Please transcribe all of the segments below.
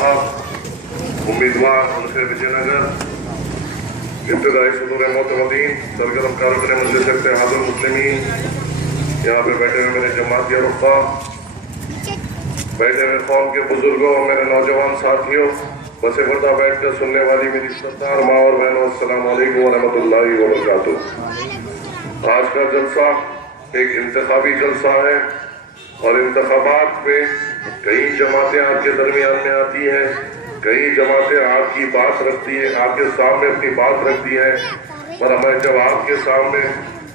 साहब, उम्मीदवार हल्के विजयनगर, इब्तिदाई सदूर मोतमदीन, सरगर्म कारकुन मजलिस इत्तेहादुल मुस्लिमीन, यहाँ पे बैठे हुए मेरे जमाती रुफ़ा, बैठे हुए कौम के बुजुर्गों और मेरे नौजवान साथियों, बसे पर्दा बैठ कर सुनने वाली मेरी सरदार माँ और बहनों, अस्सलाम वालेकुम व रहमतुल्लाहि व बरकातुहू। आज का जलसा एक इंतखाबी जलसा है और इंतखाबात में कई जमातें आपके दरमियान में आती हैं, कई जमातें आपकी बात रखती है, आपके सामने अपनी बात रखती है, पर मैं जब आपके सामने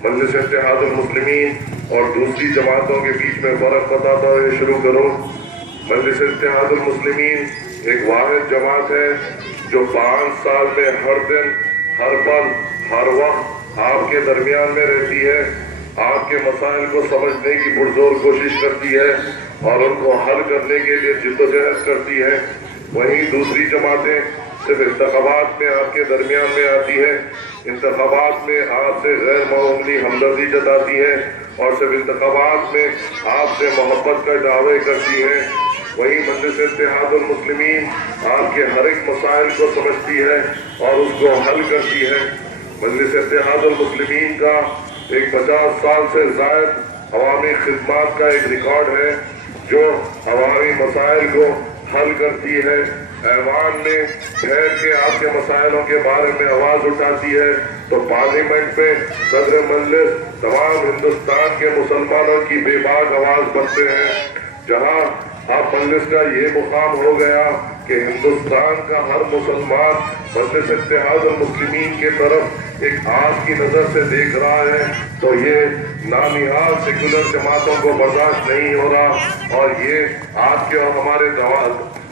मजलिस इत्तेहादुल मुस्लिमीन और दूसरी जमातों के बीच में फर्क बताता हुए शुरू करूँ। मजलिस इत्तेहादुल मुस्लिमीन एक वाहिद जमात है जो 5 साल में हर दिन, हर पल, हर वक्त आपके दरमियान में रहती है, आपके मसाइल को समझने की पुरजोर कोशिश करती है और उनको हल करने के लिए जिद्दोजहद करती है। वहीं दूसरी जमातें सिर्फ इंतखाबात में आपके दरमियान में आती है, इंतखाबात में आपसे गैर मामूली हमदर्दी जताती है और सिर्फ इंतखाबात में आपसे मोहब्बत का दावे करती है। वहीं मजलिस इत्तेहादुल मुस्लिमीन आपके हर एक मसाइल को समझती है और उसको हल करती है। मजलिस इत्तेहादुल मुस्लिमीन का एक 50 साल से ज़ायद अवामी खिदमात का एक रिकॉर्ड है जो अवामी मसाइल को हल करती है, ऐवान में ठहर के आपके मसाइलों के बारे में आवाज़ उठाती है तो पार्लियामेंट में सदर मजलिस तमाम हिंदुस्तान के मुसलमानों की बेबाक आवाज़ बनते हैं। जहाँ अब मजलिस का ये मुकाम हो गया कि हिंदुस्तान का हर मुसलमान मजलिस इत्तेहादुल मुस्लिमीन के तरफ एक आस की नज़र से देख रहा है, तो ये नानिहाल सेकुलर जमातों को बर्दाश्त नहीं हो रहा और ये आपके और हमारे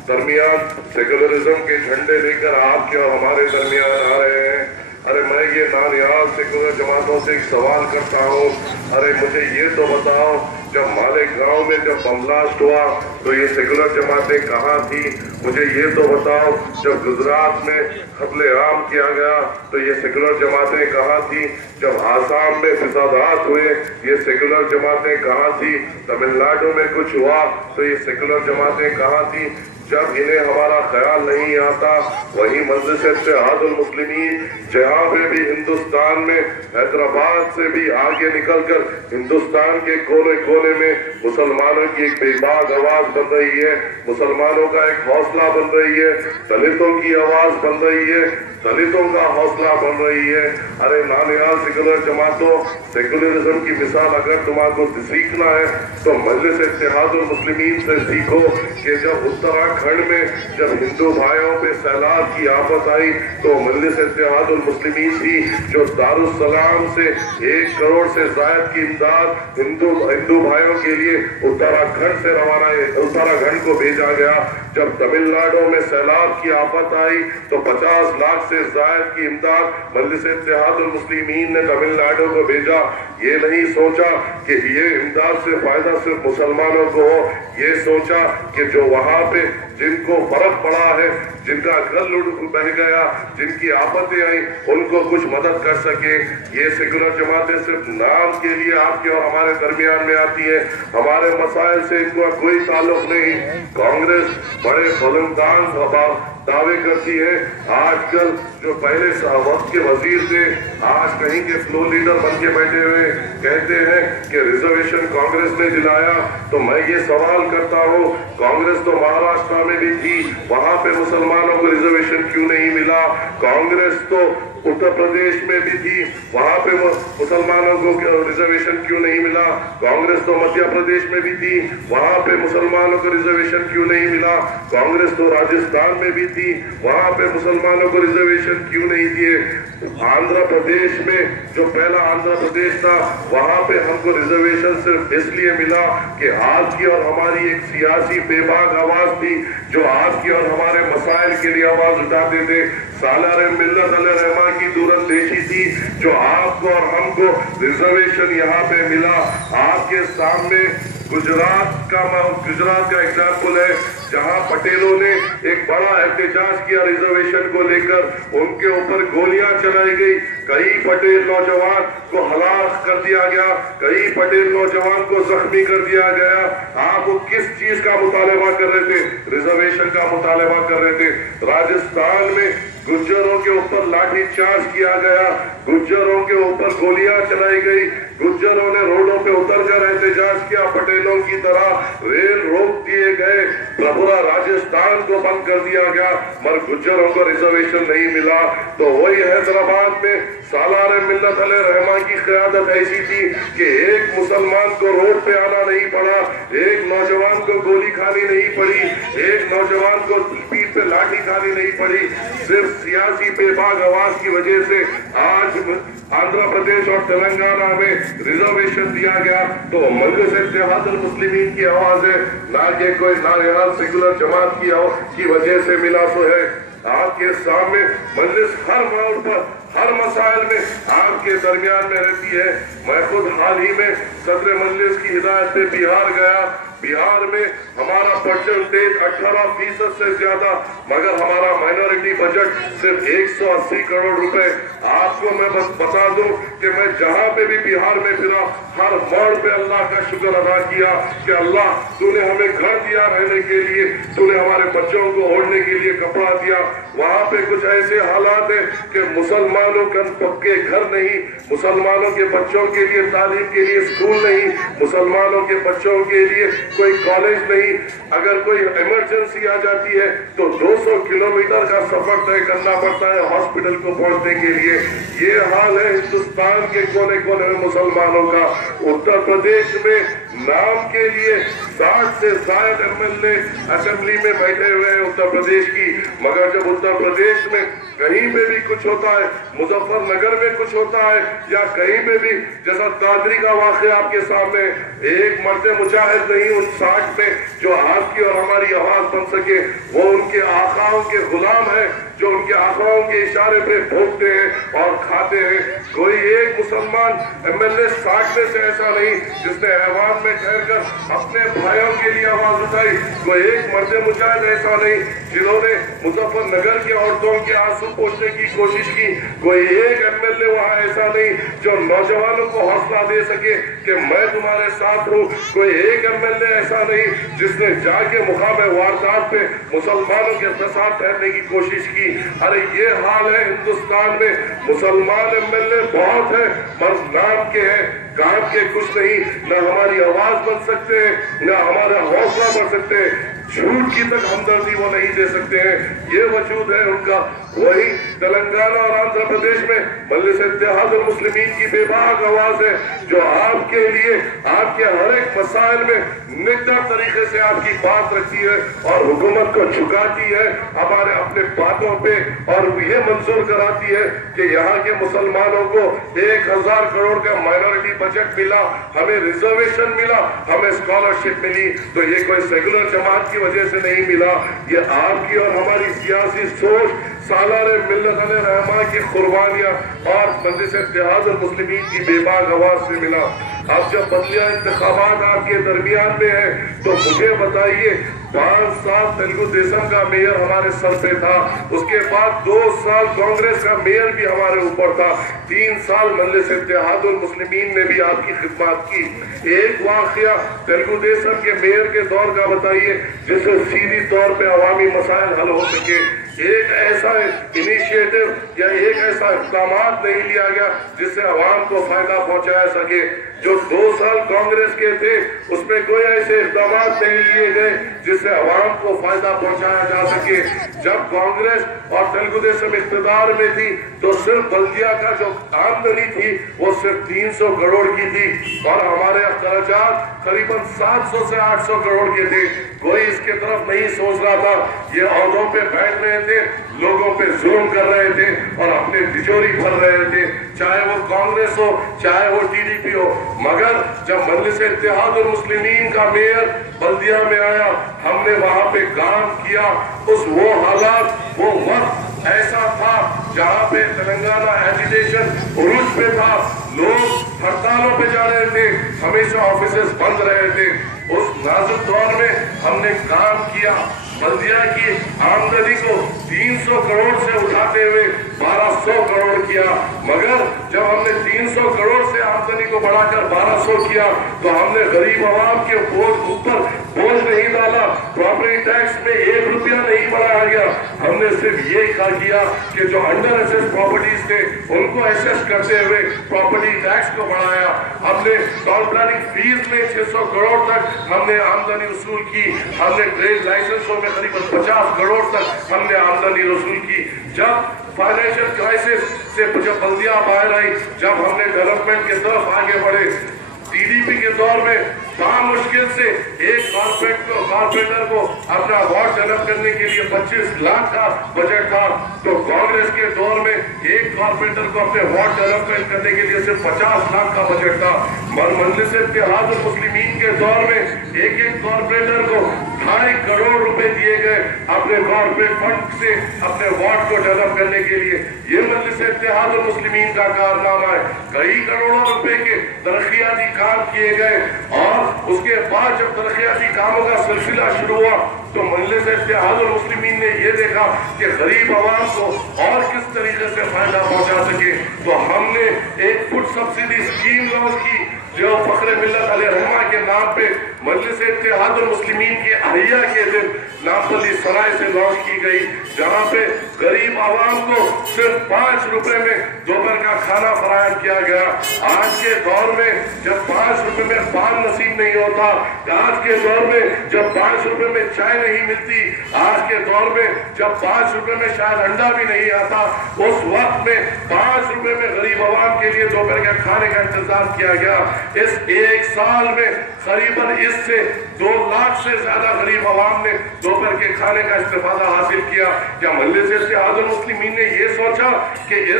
दरमियान सेकुलरिज्म के झंडे लेकर आपके और हमारे दरमियान आ रहे हैं। अरे मैं ये नानिहाल सेकुलर जमातों से एक सवाल करता हूँ, अरे मुझे ये तो बताओ, जब मालेगांव में जब बम ब्लास्ट हुआ तो ये सेकुलर जमातें कहाँ थी? मुझे ये तो बताओ, जब गुजरात में कत्ले आम किया गया तो ये सेकुलर जमातें कहाँ थी? जब आसाम में फिसादात हुए ये सेकुलर जमातें कहाँ थी? तमिलनाडु में कुछ हुआ तो ये सेकुलर जमातें कहाँ थी? जब इन्हें हमारा ख्याल नहीं आता, वही मजलिस इत्तेहादुल मुस्लिमीन जहाँ पे भी हिंदुस्तान में हैदराबाद से भी आगे निकलकर हिंदुस्तान के कोने कोने में मुसलमानों की एक बेबाक आवाज बन रही है, मुसलमानों का एक हौसला बन रही है, दलितों की आवाज बन रही है, दलितों का हौसला बन रही है। अरे नानिहाल सेकुलर जमातों, सेकुलरिज्म की मिसाल अगर तुम्हारे सीखना है तो मजलिस इत्तेहादुल मुस्लिमीन से सीखो कि जब उत्तराखंड में जब हिंदू भाइयों पे सैलाब की आफत आई तो मजलिस इत्तेहादुल मुस्लिमीन थी जो दारुस्सलाम से 1 करोड़ से ज़ायद की इमदाद हिंदू भाइयों के लिए उत्तराखंड से रवाना उत्तराखंड को भेजा गया। जब तमिलनाडु में सैलाब की आफत आई तो 50 लाख से ज़ायद की इमदाद मजलिस इत्तेहादुल मुस्लिमीन ने तमिलनाडु को भेजा। ये नहीं सोचा कि ये इमदाद से फायदा सिर्फ मुसलमानों को हो, ये सोचा कि जो वहाँ पे जिनको फर्क पड़ा है, जिनका घर लुट बह गया, जिनकी आफतें आई, उनको कुछ मदद कर सके। ये सेकुलर जमातें सिर्फ नाम के लिए आपके और हमारे दरमियान में आती है, हमारे मसाइल से इनका कोई ताल्लुक नहीं। कांग्रेस बड़े बुलंदान दावे करती है, आजकल जो पहले वक्त के वजीर थे आज कहीं के फ्लो लीडर बन के बैठे हुए कहते हैं कि रिजर्वेशन कांग्रेस ने दिलाया। तो मैं ये सवाल करता हूँ, कांग्रेस तो महाराष्ट्र में भी थी, वहां पे मुसलमानों को रिजर्वेशन क्यों नहीं मिला? कांग्रेस तो उत्तर प्रदेश में भी थी, वहां पे मुसलमानों को रिजर्वेशन क्यों नहीं मिला? कांग्रेस तो मध्य प्रदेश में भी थी, वहां पे मुसलमानों को रिजर्वेशन क्यों नहीं मिला? कांग्रेस तो राजस्थान में भी थी, वहां पे मुसलमानों को रिजर्वेशन क्यों नहीं दिए? आंध्र प्रदेश में जो पहला आंध्र प्रदेश था वहां पे हमको रिजर्वेशन सिर्फ इसलिए मिला कि आपकी और हमारी एक सियासी बेबाक आवाज थी जो आपकी और हमारे मसाइल के लिए आवाज उठाते थे। सालार मिल्लत अल रहमा की दूरंदेशी थी जो आपको और हमको रिजर्वेशन यहाँ पे मिला। आपके सामने गुजरात का एग्जाम्पल है, जहां पटेलों ने एक बड़ा एहतजाज किया रिजर्वेशन को लेकर, उनके ऊपर गोलियां चलाई गई, कई पटेल नौजवान को हलाक कर दिया गया, कई पटेल नौजवान को जख्मी कर दिया गया। आप वो किस चीज का मुतालबा कर रहे थे? रिजर्वेशन का मुतालबा कर रहे थे। राजस्थान में गुज्जरों के ऊपर लाठी चार्ज किया गया, गुज्जरों के ऊपर गोलियां चलाई गई, गुज्जरों ने रोडों पे उतरकर एहतजाज किया, पटेलों की तरह रेल रोक दिए गए, पूरा राजस्थान को बंद कर दिया गया, मगर गुज्जरों को रिजर्वेशन नहीं मिला। तो वही हैदराबाद में सालार मिल्लत अल रहमान की क़यादत ऐसी थी कि एक मुसलमान को रोड पे आना नहीं पड़ा, एक नौजवान को गोली खानी नहीं पड़ी, एक नौजवान को पीठ पे लाठी खानी नहीं पड़ी, सिर्फ सियासी बेबाक आवाज की वजह से आज आंध्र प्रदेश और तेलंगाना में रिजर्वेशन दिया गया। तो मजलिस इत्तेहादुल मुस्लिमीन की आवाज है, ना कि कोई ना यहाँ सेकुलर जमात की वजह से मिला तो है। आपके सामने मजलिस हर मोड़ पर हर मसाइल में आपके दरमियान में रहती है। मैं खुद हाल ही में सदर मजलिस की हिदायत पे बिहार गया, बिहार में हमारा परसेंटेज 18% से ज्यादा, मगर हमारा माइनॉरिटी बजट सिर्फ 180 करोड़ रुपए। आपको मैं बस बता दूं कि मैं जहां पे भी बिहार में फिरा, हर मोड़ पे अल्लाह का शुक्र अदा किया कि अल्लाह तूने हमें घर दिया रहने के लिए, तूने हमारे बच्चों को ओढ़ने के लिए कपड़ा दिया। वहां पे कुछ ऐसे हालात है कि मुसलमानों के पक्के घर नहीं, मुसलमानों के बच्चों के लिए तालीम के लिए स्कूल नहीं, मुसलमानों के बच्चों के लिए कोई कॉलेज नहीं। अगर कोई इमरजेंसी आ जाती है तो 200 किलोमीटर का सफर तय करना पड़ता है हॉस्पिटल को पहुंचने के लिए। ये हाल है हिंदुस्तान के कोने कोने में मुसलमानों का। उत्तर प्रदेश में नाम के लिए 60 से ज्यादा एमएलए असेंबली में बैठे हुए हैं उत्तर प्रदेश की, मगर जब उत्तर प्रदेश में कहीं पे भी कुछ होता है, मुजफ्फरनगर में कुछ होता है या कहीं पे भी, जैसा दादरी का वाक़या आपके सामने, एक मर्द मुजाहिद नहीं उन 60 में जो आपकी और हमारी आवाज बन सके, वो उनके आकाओं के गुलाम है जो उनके आकाओं के इशारे पे भोगते हैं और खाते हैं। कोई एक मुसलमान एमएलए 60 में से ऐसा नहीं जिसने ऐवान में ठहरकर अपने भाइयों के लिए आवाज उठाई। कोई एक मर्द मुजाहिद ऐसा नहीं जिन्होंने मुजफ्फरनगर की औरतों के आंसू पोंछने की कोशिश की। कोई एक एमएलए वहां ऐसा नहीं जो नौजवानों को हौसला दे सके कि मैं तुम्हारे साथ हूँ। कोई एक एमएलए ऐसा नहीं जिसने जाके मुकाम वारदात पे मुसलमानों के साथ ठहरने की कोशिश की। अरे ये हाल है हिंदुस्तान में, मुसलमान एमएलए बहुत है पर नाम के हैं, काम के कुछ नहीं। न हमारी आवाज बन सकते हैं, न हमारा हौसला बढ़ सकते हैं, झूठ की तक हमदर्दी वो नहीं दे सकते हैं। ये वजूद है उनका। वही तेलंगाना और आंध्र प्रदेश में मजलिस इत्तेहादुल मुस्लिमीन की बेबाक आवाज है जो आपके लिए आपके हर एक मसाइल में निडर तरीके से आपकी बात रखती है और हुकूमत को झुकाती है हमारे अपने बातों पे, और ये मंजूर कराती है कि यहाँ के मुसलमानों को 1000 करोड़ का माइनॉरिटी बजट मिला, हमें रिजर्वेशन मिला, हमें स्कॉलरशिप मिली। तो ये कोई सेकुलर जमात की वजह से नहीं मिला, ये आपकी और हमारी सियासी सोच, सालारे मिल्लत अल रहमान की कुर्बानियां और मजलिस इत्तेहादुल मुस्लिमीन की बेबाक आवाज से मिला। अब जब बदलिया इंतखाबात आपके दरमियान में है तो मुझे बताइए, 5 साल तेलुगु देशम का मेयर हमारे सर पे था, उसके बाद 2 साल कांग्रेस का मेयर भी हमारे ऊपर था, 3 साल मजलिस इत्तेहादुल मुस्लिमीन ने भी आपकी खिदमत की। एक वाकया तेलुगु देशम के मेयर के दौर का बताइए जिससे सीधी तौर पे अवामी मसाइल हल हो सके। एक ऐसा इनिशिएटिव या एक ऐसा इक़दाम नहीं लिया गया जिससे अवाम को फायदा पहुंचाया सके। जो 2 साल कांग्रेस के थे उसमें कोई ऐसे इक़दाम नहीं लिए गए जिससे अवाम को फायदा पहुंचाया जा सके। जब कांग्रेस और तेलुगु देशम इक़्तिदार में थी तो सिर्फ बल्दिया का जो आमदनी थी वो सिर्फ 300 करोड़ की थी और हमारे अखराजात करीबन 700 से 800 करोड़ के थे। कोई इसके तरफ नहीं सोच रहा था। ये ओहदों पे बैठ रहे थे, लोगों पे जुल्म कर रहे थे और अपने तिजोरी भर रहे थे, चाहे वो कांग्रेस हो चाहे वो टीडीपी हो। मगर जब मजलिस इत्तेहादुल मुस्लिमीन का मेयर बल्दिया में आया, हमने वहां पे काम किया। वो हालात, वो वक्त ऐसा था जहाँ पे तेलंगाना एजिटेशन उरूज पे था, लोग हड़तालों पे जा रहे थे, हमेशा ऑफिसेस बंद रहे थे। उस नाजुक दौर में हमने काम किया। बल्दिया की आमदनी को 300 करोड़ से उठाते हुए 1200 करोड़ किया, मगर जब हमने 300 करोड़ से आमदनी को बढ़ाकर 1200 किया तो हमने गरीब आवाम के ऊपर बोझ नहीं डाला। प्रॉपर्टी टैक्स में 1 रुपया नहीं बढ़ाया गया। हमने सिर्फ ये किया कि जो अंडर एसेस प्रॉपर्टीज थे उनको एसेस करते हुए प्रॉपर्टी टैक्स को बढ़ाया। हमने टाउन प्लानिंग फीस में 600 करोड़ तक हमने आमदनी वसूल की। हमने ट्रेड लाइसेंसों में करीबन 50 करोड़ तक हमने आमदनी वसूल की। जब फाइनेंशियल क्राइसिस से जब बल्दिया बाहर आई, जब हमने डेवलपमेंट की तरफ आगे बढ़े, टीडीपी के दौर में मुश्किल से एक कारपोरेटर को अपना वार्ड डेवलप करने के लिए 25 लाख का बजट था, तो कांग्रेस के दौर में एक कारपोरेटर को अपने वार्ड डेवलपमेंट करने के लिए सिर्फ 50 लाख का बजट था। मजलिस इत्तेहादुल मुस्लिमीन के दौर में एक कारपोरेटर को 2.5 करोड़ रुपए दिए गए अपने कॉर्पोरेट फंड से अपने वार्ड को डेवलप करने के लिए। ये मजलिस इत्तेहादुल मुस्लिमीन का कारनामा है। कई करोड़ों रुपए के तरक्याती काम किए गए और उसके बाद जब तरक्याती कामों का सिलसिला शुरू हुआ तो मजलिस इत्तेहादुल मुस्लिमीन ने ये देखा कि गरीब आवाम को और किस तरीके से फायदा पहुंचा सके, तो हमने एक फूड सब्सिडी स्कीम लॉन्च की जो फखरे मिल्लत अलैहिर्रहमा के नाम पे मजलिस इत्तेहादुल मुस्लिमीन की अहिया के दिन नापली सराय से लॉन्च की गई, जहाँ पे गरीब आवाम को सिर्फ 5 रुपए में दोपहर का खाना फराहम किया गया। आज के दौर में जब 5 रुपए में पान नसीब नहीं होता, आज के दौर में जब 5 रुपए में चाय नहीं मिलती, आज के दौर में जब 5 रुपए में शायद अंडा भी नहीं आता, उस वक्त में 5 रुपए में गरीब आवाम के लिए दोपहर के खाने का इंतजाम किया गया। इस 1 साल में करीबन इससे 2 लाख से ज्यादा गरीब आवाम ने दोपहर के खाने का इस्तेफादा हासिल किया। क्या मजलिस इत्तेहादुल मुस्लिमीन ने ये सोचा कि ये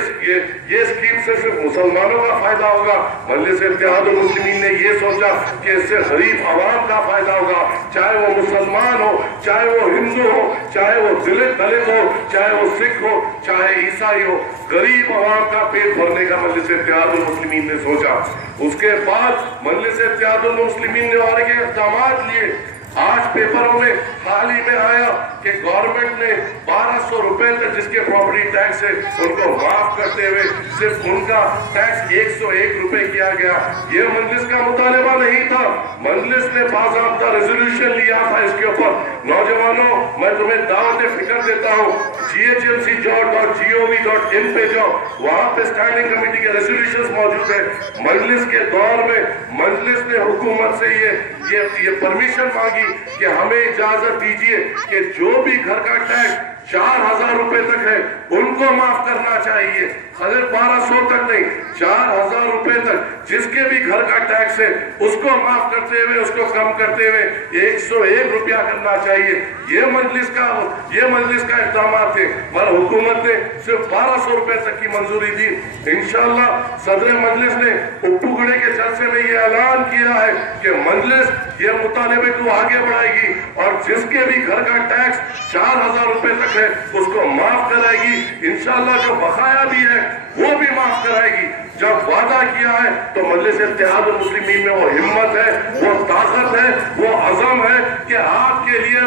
स्कीम से सिर्फ मुसलमानों का फायदा होगा? मजलिस इत्तेहादुल मुस्लिमीन ने ये सोचा कि इससे गरीब आवाम का फायदा होगा, चाहे वो मुसलमान हो, चाहे वो हिंदू हो, चाहे वो दलित हो, चाहे वो सिख हो, चाहे ईसाई हो, गरीब आवाम का पेट भरने का मजलिस इत्तेहादुल मुस्लिमीन ने सोचा। उसके बाद मजलिस इत्तेहादुल मुस्लिमीन ने और के इक़दामात लिए। आज पेपरों में हाल ही में आया कि गवर्नमेंट ने 1200 रुपए तक जिसके प्रॉपर्टी टैक्स है उनको माफ करते हुए सिर्फ उनका टैक्स 101 रुपए किया गया। ये मजलिस का मुतालिबा नहीं था, मजलिस ने बाज़ाब्ता रेजोल्यूशन लिया था इसके ऊपर। नौजवानों, मैं तुम्हें दावत फिक्र देता हूँ, GHMC.gov.in पे जाओ, वहाँ पे स्टैंडिंग कमेटी के रेजोल्यूशन मौजूद है। मजलिस के दौर में मजलिस ने हुकूमत से ये परमिशन मांगी कि हमें इजाजत दीजिए कि जो भी घर का टैक्स 4000 रुपए तक है उनको माफ करना चाहिए। अगर 1200 तक नहीं, 4000 रुपए तक जिसके भी घर का टैक्स है उसको माफ करते हुए, उसको कम करते हुए 101 रुपया करना चाहिए। ये मजलिस का इक़दाम थे, मगर हुकूमत ने सिर्फ 1200 रुपए तक की मंजूरी दी। इंशाअल्लाह सदर मजलिस ने उप्पूगढ़े के जलसे में ये ऐलान किया है कि मजलिस ये मुतालिबे को आगे बढ़ाएगी और जिसके भी घर का टैक्स 4000 रुपए तक है उसको माफ कराएगी। इंशाअल्लाह जो बकाया भी है वो भी माफ कराएगी। जब वादा किया है तो मजलिस इत्तेहादुल मुस्लिमीन में वो हिम्मत है, वो ताकत है, वो अज़म है कि आपके लिए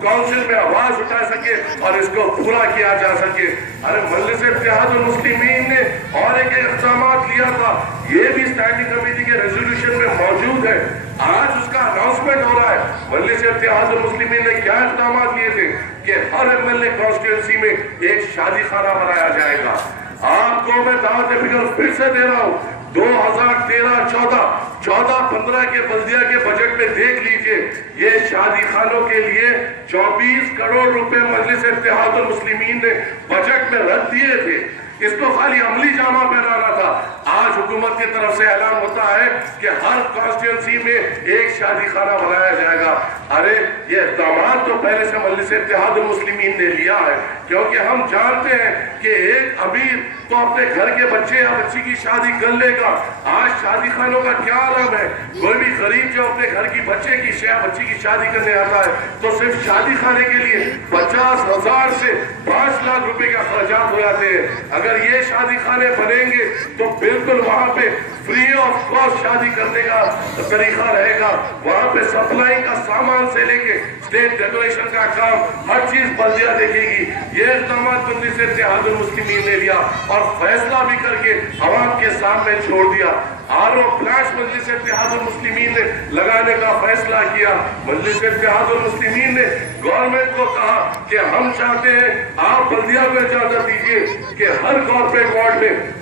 काउंसिल में आवाज उठा सके और इसको पूरा किया जा सके। अरे मजलिस इत्तेहादुल मुस्लिमीन ने और एक इक़दाम लिया था, ये भी स्टैंडिंग कमेटी के रेजोल्यूशन में मौजूद है, आज उसका अनाउंसमेंट हो रहा है। मजलिस इत्तेहादुल मुस्लिमीन ने क्या इक़दाम लिए थे कि हर एमएलए कॉन्स्टिट्यूंसी में एक शादी खाना बनाया जाएगा। आपको मैं दावत फिर से दे रहा हूँ, 2013-14, 14-15 के बल्दिया के बजट में देख लीजिए, ये शादी खानों के लिए 24 करोड़ रुपए मजलिस इत्तेहादुल मुस्लिमीन ने बजट में रख दिए थे। इसको खाली अमली जामा पहनाना था। आज हुकूमत की तरफ से ऐलान होता है कि हर कॉन्स्टिट्यूंसी में एक शादी खाना बनाया जाएगा। अरे ये इक़दाम तो पहले से मजलिस इत्तेहादुल मुस्लिमीन ने लिया है, क्योंकि हम जानते हैं कि एक अमीर तो अपने घर के बच्चे या बच्ची की शादी कर लेगा। आज शादी खानों का क्या आलम है, कोई भी गरीब जो अपने घर की बच्चे की या बच्ची की शादी करने आता है तो सिर्फ शादी खाने के लिए 50,000 سے 5 लाख रुपए के अखराजात हो जाते हैं। अगर ये शादी खाने बनेंगे तो बिल्कुल वहाँ पे फ्री ऑफ कॉस्ट शादी करने का तरीका रहेगा। वहाँ पे सप्लाई का सामान से लेके स्टेज डेकोरेशन का काम हर चीज बल्दिया देखेगी। ये इक़दाम मजलिस इत्तेहादुल मुस्लिमीन ने लिया और फैसला भी करके अवाम के सामने छोड़ दिया। आरओ प्लांट्स मजलिस इत्तेहादुल मुस्लिमीन ने लगाने का फैसला किया। मजलिस इत्तेहादुल मुस्लिमीन ने गवर्नमेंट को कहा कि हम चाहते हैं आप बल्दिया को इजाजत दीजिए कि हर कॉर्पोरेट वार्ड में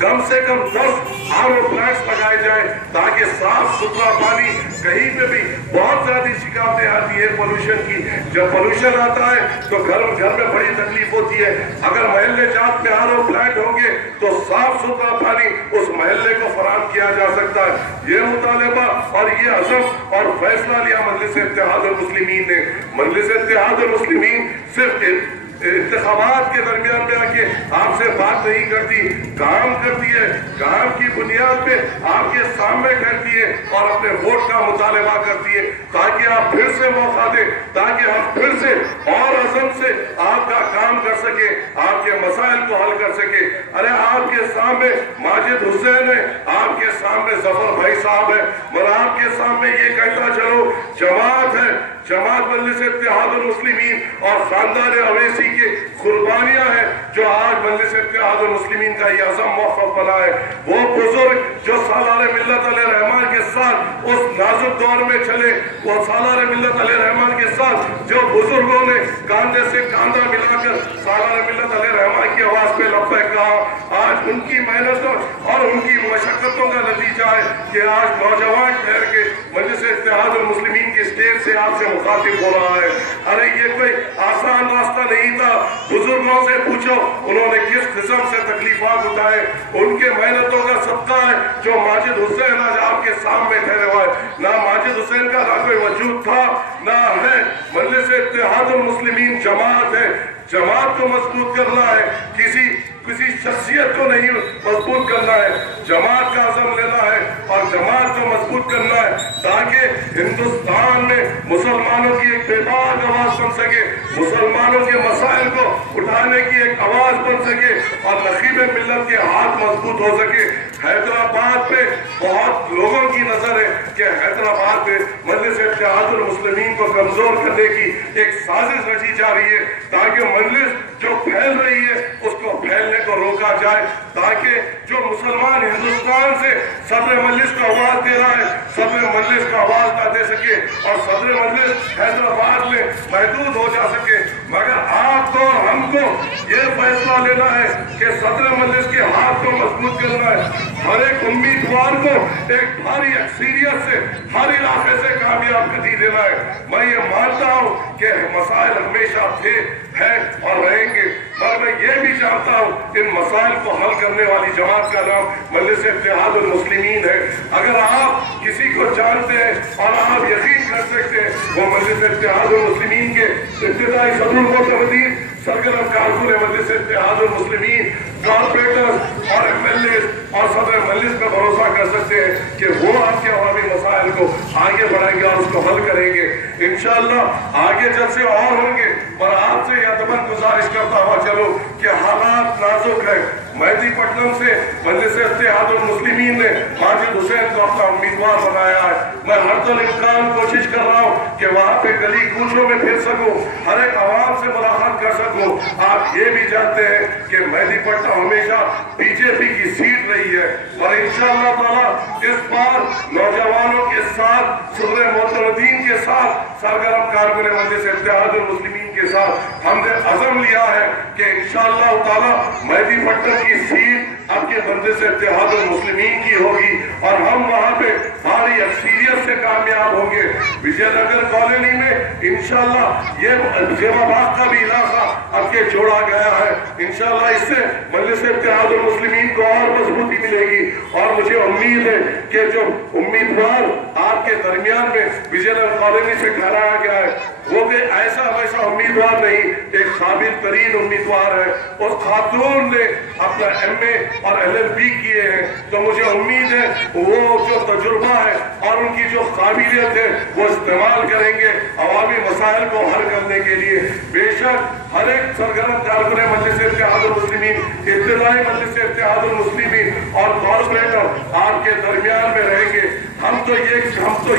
कम से कम 10 आरओ प्लांट्स लगाए जाए ताकि साफ सुथरा पानी, कहीं पे भी बहुत ज्यादा शिकायतें आती है पोल्यूशन की। जब पोल्यूशन आता है तो घर में बड़ी तकलीफ होती है। अगर महल्ले जात में आरओ प्लांट होंगे तो साफ सुथरा पानी उस महल्ले को फराहम किया जा सकता है। ये मुतालिबा और ये अज़म और फैसला लिया मजलिस इत्तेहादुल मुस्लिमीन ने। मजलिस इत्तेहादुल मुस्लिमीन सिर्फ इंतखाबात के दरमियान में आके आपसे बात नहीं करती, काम करती है। काम की बुनियाद पे आपके सामने करती है और अपने वोट का मुतालबा करती है ताकि आप फिर से मौका दें, ताकि हम फिर से और अज़म से आपका काम कर सके, आपके मसाइल को हल कर सके। अरे आपके सामने माजिद हुसैन है, आपके सामने जफर भाई साहब है, मैं आपके सामने ये कहता चलो जमात है, जमात मजलिस इत्तेहादुल मुस्लिमीन और खानदान अवैसी की कुर्बानियां हैं जो आज मजलिस इत्तेहादुल मुस्लिमीन का ये अज़म मौक़िफ़ बना है। वो बुजुर्ग जो सालार मिल्लत अलैहि रहमान के साथ उस नाजुक दौर में चले, वो सालार मिल्लत अलैहि रहमान के साथ जो बुजुर्गों ने कांधे से कांधा मिलाकर सालार मिल्लत अलैहि रहमान की आवाज पे लब्बैक कहा, आज उनकी मेहनतों और उनकी मशक्क़तों का नतीजा है कि आज नौजवान ठहर के मजलिस इत्तेहादुल मुस्लिमीन की स्टेज से आपसे मुखातिब हो रहा है। अरे ये कोई आसान रास्ता नहीं था। बुजुर्गों से पूछो उन्होंने किस किस्म से तकलीफात उठाए, उनके मेहनतों का सदका है जो माजिद हुसैन आज आपके सामने ठहरे हुआ है। ना माजिद हुसैन का ना कोई वजूद था ना है। मजलिस इत्तेहादुल मुस्लिमीन जमात है, जमात को मजबूत करना है, किसी शख्सियत को नहीं मजबूत करना है। जमात का अज़म लेना है और जमात को मजबूत करना है ताकि हिंदुस्तान में मुसलमानों की एक बेबाक आवाज बन सके, मुसलमानों के मसाइल को उठाने की एक आवाज बन सके और नखीब मिल्लत के हाथ मजबूत हो सके। हैदराबाद पे बहुत लोगों की नजर है कि हैदराबाद में मजलिस इत्तेहादुल मुस्लिमीन को कमजोर करने की एक साजिश रची जा रही है ताकि मजलिस जो फैल रही है उसको फैलने को रोका जाए, ताकि जो मुसलमान हिंदुस्तान से सदर मजलिस को आवाज दे रहा है सदर मजलिस को आवाज ना दे सके और सदर मजलिस हैदराबाद में महदूद हो जा सके। मगर आपको और हमको ये फैसला लेना है कि सदर मजलिस के हाथ को मजबूत करना है। हर एक उम्मीदवार को एक भारी अक्सरियत से हर इलाके से कामयाब कर देना है। मैं ये मानता हूँ कि मसाइल हमेशा थे, हैं और रहेंगे, पर मैं ये भी चाहता हूँ इन मसाइल को हल करने वाली जमात का नाम मजलिस इत्तेहादुल मुस्लिमीन है। अगर आप किसी को जानते हैं और आप यकीन कर सकते हैं वो मजलिस इत्तेहादुल मुस्लिमीन के इब्तिदाई सदरुल मुतवद्दीन सरगर्म कारकुन मजलिस इत्तेहादुल मुस्लिमीन, कॉर्पोरेटर्स और एमएलए और सदर मजलिस पर भरोसा कर सकते हैं कि वो आपके अवामी मसाइल को आगे बढ़ाएंगे और उसको हल करेंगे। इंशाअल्लाह आगे जलसे और होंगे, पर आपसे यह तमन गुजारिश करता हुआ चलो कि हालात नाजुक है। मेहदीपट्टनम से मजलिस इत्तेहादुल मुस्लिमीन ने माजिद हुसैन को अपना उम्मीदवार बनाया है। मैं हर तरह इम्कान कोशिश कर रहा हूँ कि वहाँ पे गली कूचों में फिर सकूँ, हर एक आवाम से मुलाकात कर सकूँ। आप ये भी जानते हैं कि मेहदीपट्टनम हमेशा बीजेपी की सीट रही है और इंशाअल्लाह ताला इस बार नौजवानों के साथ सुदर मोहतरदीन के साथ सरगर्म कारकुन मजलिस इत्तेहादुल मुस्लिमीन के साथ हमने अज़म लिया है कि इंशाअल्लाह ताला मेहदीपट्टनम की सीट आपके मजलिस इत्तेहादुल मुस्लिमीन की होगी और हम वहाँ पे भारी अक्सरियत से कामयाब होंगे। विजयनगर कॉलोनी में इंशाअल्लाह ये जेबाबाग का भी इलाका आपके जोड़ा गया है। इंशाअल्लाह इससे मजलिस इत्तेहादुल मुस्लिमीन को और मजबूती मिलेगी और मुझे उम्मीद है कि जो उम्मीदवार आपके दरमियान में विजयनगर कॉलोनी से ठहराया गया है वो भी ऐसा वैसा उम्मीदवार नहीं, एक काबिल तरीन उम्मीदवार है। उस खातून ने अपना MA और LLB किए हैं, तो मुझे उम्मीद है वो जो तजुर्बा है और उनकी जो काबिलियत है वो इस्तेमाल करेंगे अवामी मसाइल को हल करने के लिए। तक हर एक सरगर्म कारकुन मजलिस इत्तेहादुल मुस्लिमीन, इब्तिदाई मजलिस इत्तेहादुल मुस्लिमीन और कॉर्पोरेटर आपके दरमियान में रहेंगे। हम तो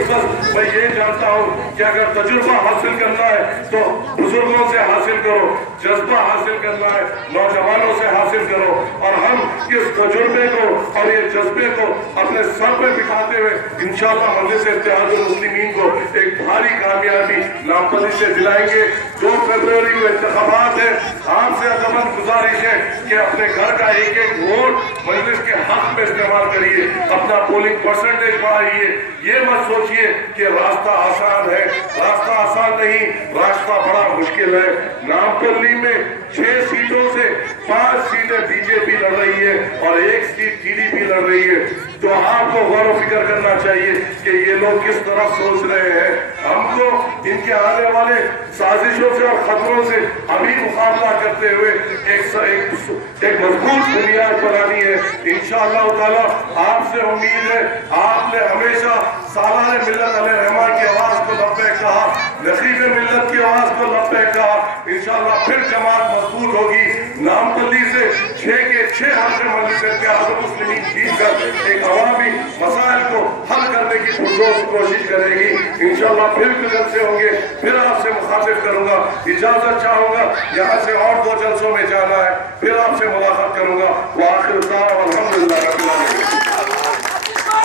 बस मैं ये जानता हूँ कि अगर तजुर्बा हासिल करना है तो बुजुर्गों से हासिल करो, जज्बा हासिल करना है नौजवानों से हासिल करो, और हम इस तजुर्बे को और ये जज्बे को अपने सर पे बिठाते हुए इंशाअल्लाह मजलिस इत्तेहादुल मुस्लिमीन को एक भारी कामयाबी नामपल्ली से दिलाएंगे। 2 फरवरी को इंतखाबात है। आपसे अदमन गुजारिश है कि अपने घर का एक एक वोट मजलिस के हक में इस्तेमाल करिए, अपना पोलिंग परसेंटेज बढ़ाइए। ये मत सोचिए कि रास्ता आसान है, रास्ता आसान नहीं, रास्ता बड़ा मुश्किल है। नामपल्ली में 6 सीटों से 5 सीटें बीजेपी लड़ रही है और 1 सीट टीडीपी लड़ रही है। तो आपको गौर फिक्र करना चाहिए कि ये लोग किस तरह सोच रहे हैं। हमको इनके आने वाले साजिशों से और खतरों से अभी मुकाबला करते हुए एक मजबूत बुनियाद बनानी है। इंशाअल्लाह ताला आपसे उम्मीद है, आपने हमेशा सालाने मिल्लत अलैहि रहमान की आवाज को लब्बैक कहा, नखीब मिल्लत की आवाज को लब्बैक कहा। इंशाअल्लाह फिर जमात मजबूत होगी। नामपल्ली से 6 के 6 हल्के मजलिस इत्तेहादुल मुस्लिमीन जीत कर एक अवामी मसाइल को हल करने की पुरजोर कोशिश करेगी। इंशाअल्लाह फिर जलसे होंगे, फिर आपसे मुखातिब करूंगा। इजाजत चाहूंगा, यहाँ से और 2 जलसों में जाना है, फिर आपसे मुलाकात करूंगा। वाखिर दाअवाना